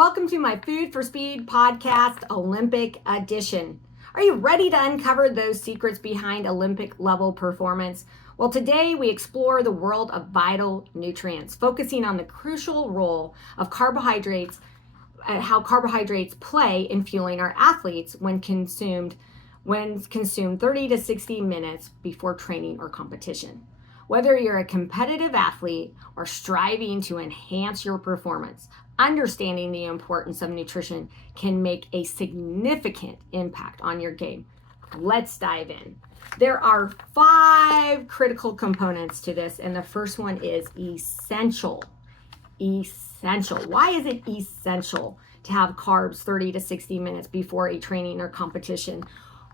Welcome to my Food for Speed podcast, Olympic edition. Are you ready to uncover those secrets behind Olympic level performance? Well, today we explore the world of vital nutrients, focusing on the crucial role of carbohydrates and how carbohydrates play in fueling our athletes when consumed 30 to 60 minutes before training or competition. Whether you're a competitive athlete or striving to enhance your performance, understanding the importance of nutrition can make a significant impact on your game. Let's dive in. There are 5 critical components to this, and the first one is essential. Essential. Why is it essential to have carbs 30 to 60 minutes before a training or competition?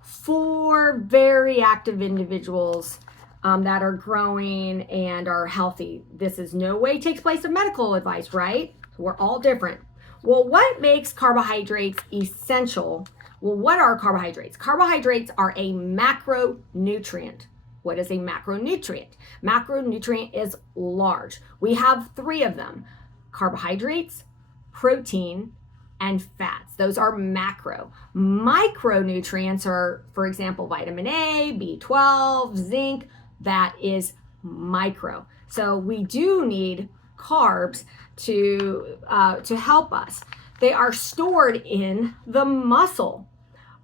For very active individuals that are growing and are healthy. This is no way takes place of medical advice, right? We're all different. Well, what makes carbohydrates essential? Well, what are carbohydrates? Carbohydrates are a macronutrient. What is a macronutrient? Macronutrient is large. We have 3 of them: carbohydrates, protein, and fats. Those are macro. Micronutrients are, for example, vitamin A, B12, zinc. That is micro. So we do need carbs to help us. They are stored in the muscle.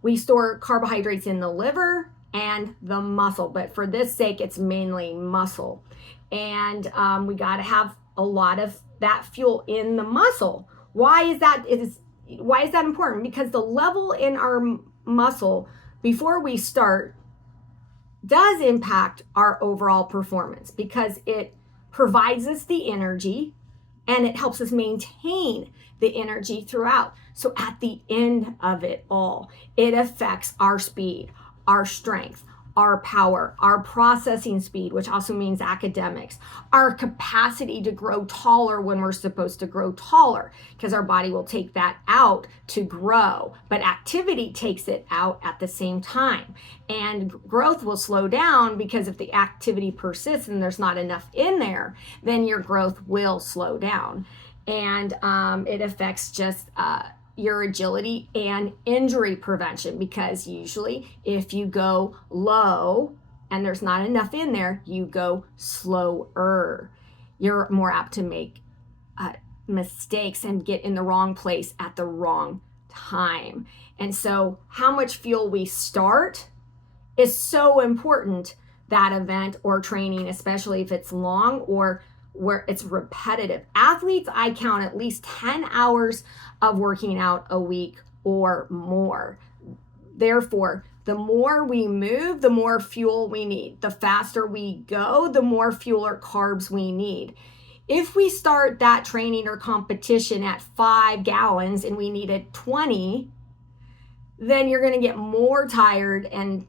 We store carbohydrates in the liver and the muscle, but for this sake, it's mainly muscle. And we got to have a lot of that fuel in the muscle. Why is that important? Because the level in our muscle before we start does impact our overall performance, because it provides us the energy and it helps us maintain the energy throughout. So at the end of it all, it affects our speed, our strength, our power, our processing speed, which also means academics, our capacity to grow taller when we're supposed to grow taller, because our body will take that out to grow, but activity takes it out at the same time. And growth will slow down, because if the activity persists and there's not enough in there, then your growth will slow down. And it affects just your agility and injury prevention, because usually if you go low and there's not enough in there, you go slower. You're more apt to make mistakes and get in the wrong place at the wrong time. And so how much fuel we start is so important. That event or training, especially if it's long or where it's repetitive. Athletes, I count at least 10 hours of working out a week or more. Therefore, the more we move, the more fuel we need. The faster we go, the more fuel or carbs we need. If we start that training or competition at 5 gallons and we needed 20, then you're going to get more tired and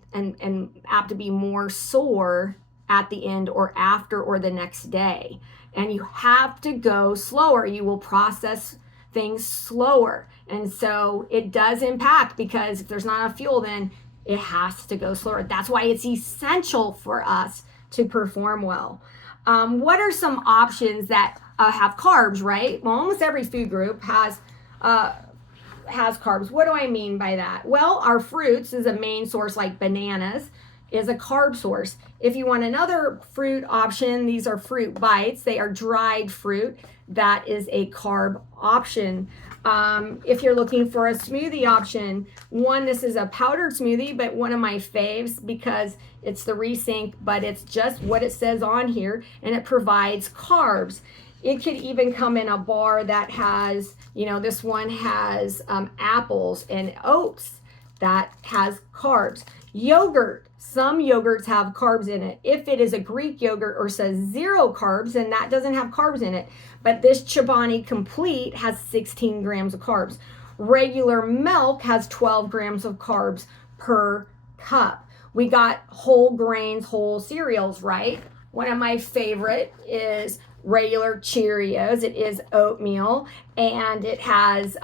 apt to be more sore at the end or after or the next day. And you have to go slower. You will process things slower. And so it does impact, because if there's not enough fuel, then it has to go slower. That's why it's essential for us to perform well. What are some options that have carbs, right? Well, almost every food group has carbs. What do I mean by that? Well, our fruits is a main source, like bananas is a carb source. If you want another fruit option, these are fruit bites. They are dried fruit. That is a carb option. If you're looking for a smoothie option, this is a powdered smoothie, but one of my faves, because it's the Resync, but it's just what it says on here, and it provides carbs. It could even come in a bar that has, this one has apples and oats. That has carbs. Yogurt. Some yogurts have carbs in it. If it is a Greek yogurt or says 0 carbs, then that doesn't have carbs in it. But this Chobani Complete has 16 grams of carbs. Regular milk has 12 grams of carbs per cup. We got whole grains, whole cereals, right? One of my favorite is regular Cheerios. It is oatmeal, and it has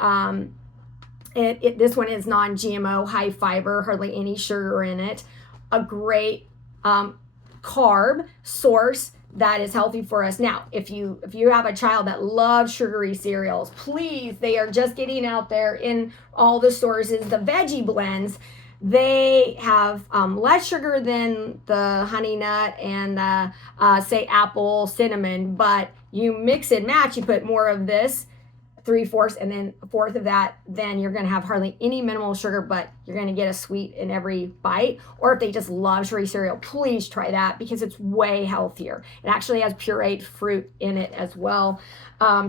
this one is non-GMO, high fiber, hardly any sugar in it. A great carb source that is healthy for us. Now, if you have a child that loves sugary cereals, please, they are just getting out there in all the stores, is the veggie blends. They have less sugar than the honey nut and say apple cinnamon, but you mix and match. You put more of this, 3/4, and then a fourth of that, then you're going to have hardly any minimal sugar, but you're going to get a sweet in every bite. Or if they just love sugary cereal, please try that because it's way healthier. It actually has pureed fruit in it as well.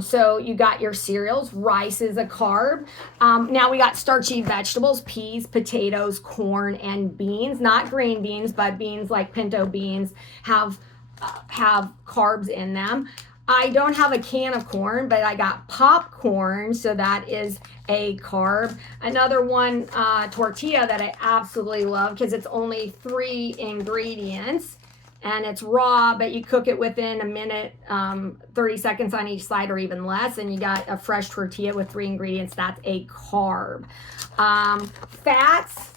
So you got your cereals. Rice is a carb. Now we got starchy vegetables: peas, potatoes, corn, and beans. Not green beans, but beans like pinto beans have carbs in them. I don't have a can of corn, but I got popcorn, so that is a carb. Another one, tortilla, that I absolutely love because it's only 3 ingredients and it's raw, but you cook it within a minute, 30 seconds on each side or even less, and you got a fresh tortilla with 3 ingredients. That's a carb. Fats.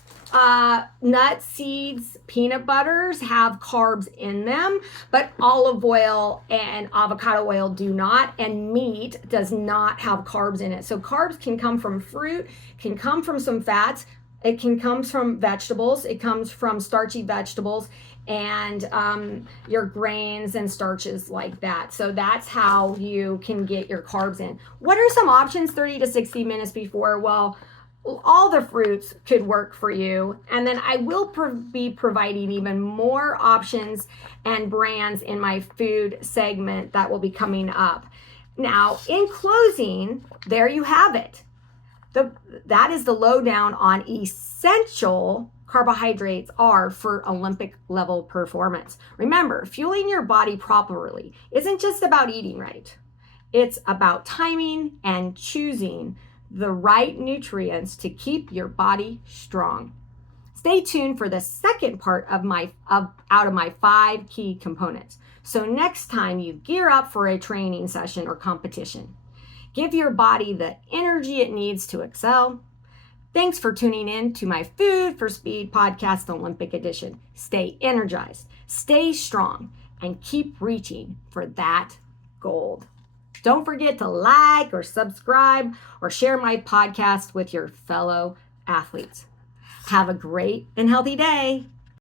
Nuts, seeds, peanut butters have carbs in them, but olive oil and avocado oil do not, and meat does not have carbs in it. So carbs can come from fruit, can come from some fats, it can come from vegetables, it comes from starchy vegetables, and your grains and starches like that. So that's how you can get your carbs in. What are some options 30 to 60 minutes before? Well, all the fruits could work for you. And then I will be providing even more options and brands in my food segment that will be coming up. Now, in closing, there you have it. That is the lowdown on essential carbohydrates are for Olympic level performance. Remember, fueling your body properly isn't just about eating right. It's about timing and choosing the right nutrients to keep your body strong. Stay tuned for the second part of out of my 5 key components. So next time you gear up for a training session or competition, give your body the energy it needs to excel. Thanks for tuning in to my Food for Speed podcast, Olympic edition. Stay energized, stay strong, and keep reaching for that gold. Don't forget to like or subscribe or share my podcast with your fellow athletes. Have a great and healthy day.